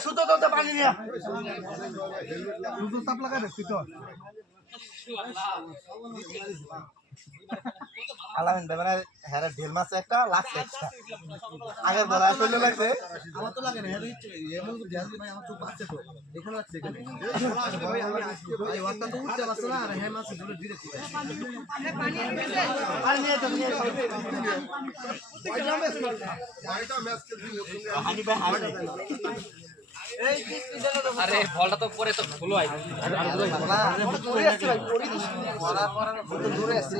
সুতো তো পানি নিয়ে চাপ লাগাই দেখছি তো আলামিন ব্যাপারে হ্যাঁ ঢেল মাছ একটা লাগছে একটা আগের বলা চলে লাগছে আমার তো লাগে না এমন ঢেল ভাই আমার তো বাচ্চা তো এখানে লাগছে এখানে ভাই ওয়াটা তো উঠতে পারছ না আর হ্যাঁ মাছ ধরে ধীরে ধীরে পানি নিয়ে তো নিয়ে ভাইটা ম্যাচ খেলছিল হানি ভাই হানি আরে বলটা তো পরে তো ভুল হয় দূরে আসছে ভাই দূরে আসছে